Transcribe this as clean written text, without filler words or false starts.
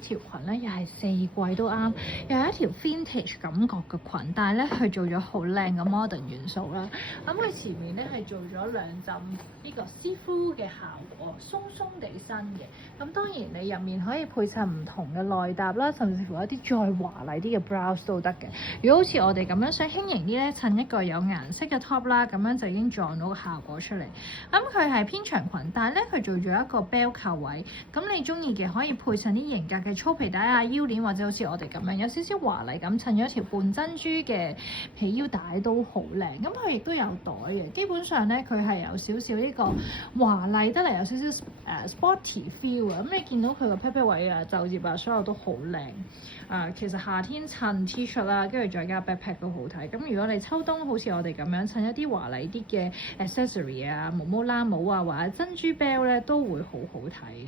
條裙咧又係四季都啱，又係一條 vintage 感覺嘅裙，但係咧佢做咗好靚嘅 modern 元素啦。咁佢前面咧係做咗兩浸呢個 see-through 嘅效果，鬆鬆地身嘅。咁當然你入面可以配襯唔同嘅內搭啦，甚至乎一啲再華麗啲嘅 blouse 都得嘅。如果好似我哋咁樣想輕盈啲咧，襯一個有顏色嘅 top 啦，咁樣就已經撞到個效果出嚟。咁佢係偏長裙，但係咧佢做咗一個 bell 扣位。咁你中意嘅可以配襯啲型格嘅粗皮帶啊、腰鏈，或者好似我哋咁樣有少少華麗咁襯咗一條半珍珠嘅皮腰帶都好靚。咁佢亦都有袋嘅，基本上咧佢係有少少呢個華麗得嚟，有少少sporty feel 啊。咁你見到佢個 pat pat 位啊、袖摺啊，所有都好靚。其實夏天襯 T 恤啦，跟住再加 backpack 都好睇。咁如果你秋冬好似我哋咁樣襯一啲華麗啲嘅 accessory 啊、毛毛冷帽啊，或者珍珠 bell 咧，都會好好睇。